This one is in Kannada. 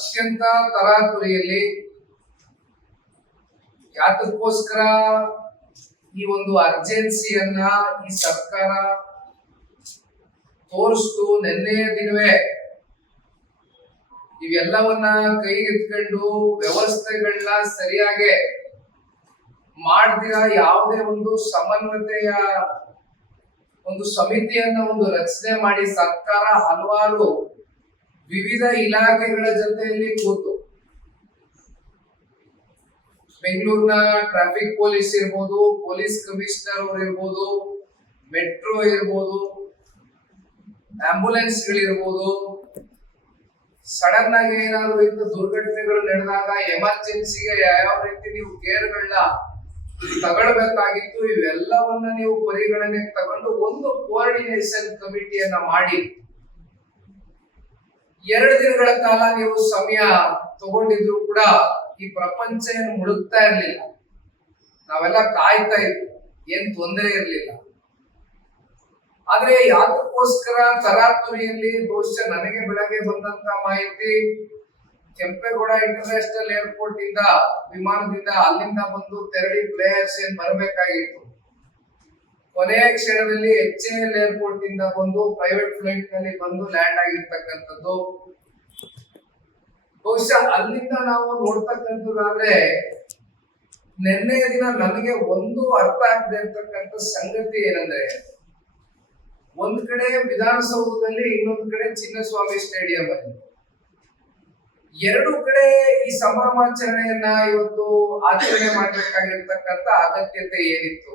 ಅತ್ಯಂತ ತರಾತುರಿಯಲ್ಲಿ ಯಾತಕ್ಕೋಸ್ಕರ ಈ ಒಂದು ಅರ್ಜೆನ್ಸಿಯನ್ನ ಈ ಸರ್ಕಾರ ತೋರಿಸ್ತು. ನಿನ್ನೆಯ ದಿನವೇ ಇವೆಲ್ಲವನ್ನ ಕೈಗೆತ್ಕೊಂಡು ವ್ಯವಸ್ಥೆಗಳನ್ನ ಸರಿಯಾಗಿ ಮಾಡ್ದಿರಾ ಯಾವುದೇ ಒಂದು ಸಮನ್ವತೆಯ ಒಂದು ಸಮಿತಿಯನ್ನ ಒಂದು ರಚನೆ ಮಾಡಿ ಸರ್ಕಾರ ಹಲವಾರು ವಿವಿಧ ಇಲಾಖೆಗಳ ಜೊತೆಯಲ್ಲಿ ಕೂತು ಬೆಂಗಳೂರಿನ ಟ್ರಾಫಿಕ್ ಪೊಲೀಸ್ ಇರ್ಬೋದು, ಪೊಲೀಸ್ ಕಮಿಷನರ್ ಅವರು ಇರ್ಬೋದು, ಮೆಟ್ರೋ ಇರ್ಬೋದು, ಆಂಬ್ಯುಲೆನ್ಸ್ ಗಳಿರ್ಬೋದು, ಸಡನ್ ಆಗಿ ಏನಾದ್ರು ಇಂಥ ದುರ್ಘಟನೆಗಳು ನಡೆದಾಗ ಎಮರ್ಜೆನ್ಸಿಗೆ ಯಾವ ರೀತಿ ನೀವು ಕೇರ್ಗಳನ್ನ ತಗೊಳ್ಬೇಕಾಗಿತ್ತು, ಇವೆಲ್ಲವನ್ನ ನೀವು ಪರಿಗಣನೆಗೆ ತಗೊಂಡು ಒಂದು ಕೋಆರ್ಡಿನೇಷನ್ ಕಮಿಟಿಯನ್ನ ಮಾಡಿ 2 ದಿನಗಳ ಕಾಲ ನೀವು ಸಮಯ ತಗೊಂಡಿದ್ರು ಕೂಡ ಈ ಪ್ರಪಂಚ ಏನು ಮುಳುಗ್ತಾ ಇರ್ಲಿಲ್ಲ. ನಾವೆಲ್ಲ ಕಾಯ್ತಾ ಇದ್ವಿ, ಏನ್ ತೊಂದರೆ ಇರ್ಲಿಲ್ಲ. ಆದ್ರೆ ಯಾತಕ್ಕೋಸ್ಕರ ತರಾತುರಿಯಲ್ಲಿ ಬಹುಶಃ ನನಗೆ ಬೆಳಗ್ಗೆ ಬಂದಂತ ಮಾಹಿತಿ, ಕೆಂಪೇಗೌಡ ಇಂಟರ್ನ್ಯಾಷನಲ್ ಏರ್ಪೋರ್ಟ್ ಇಂದ ವಿಮಾನದಿಂದ ಅಲ್ಲಿಂದ ಬಂದು ತೆರಳಿ ಪ್ಲೇಯರ್ಸ್ ಏನ್ ಬರಬೇಕಾಗಿತ್ತು, ಕೊನೆಯ ಕ್ಷಣದಲ್ಲಿ HAL ಏರ್ಪೋರ್ಟ್ ಇಂದ ಬಂದು ಪ್ರೈವೇಟ್ ಫ್ಲೈಟ್ ನಲ್ಲಿ ಬಂದು ಲ್ಯಾಂಡ್ ಆಗಿರ್ತಕ್ಕಂಥದ್ದು. ಬಹುಶಃ ಅಲ್ಲಿಂದ ನಾವು ನೋಡ್ತಕ್ಕಂಥದ್ದಾದ್ರೆ ನಿನ್ನೆಯ ದಿನ ನನಗೆ ಒಂದು ಅರ್ಥ ಆಗದೆ ಇರ್ತಕ್ಕಂಥ ಸಂಗತಿ ಏನಂದ್ರೆ, ಒಂದ್ ಕಡೆ ವಿಧಾನಸೌಧದಲ್ಲಿ, ಇನ್ನೊಂದು ಕಡೆ ಚಿನ್ನಸ್ವಾಮಿ ಸ್ಟೇಡಿಯಂ ಅಲ್ಲಿ, 2 ಕಡೆ ಈ ಸಂಭ್ರಮಾಚರಣೆಯನ್ನ ಇವತ್ತು ಆಚರಣೆ ಮಾಡ್ಬೇಕಾಗಿರ್ತಕ್ಕಂಥ ಅಗತ್ಯತೆ ಏನಿತ್ತು?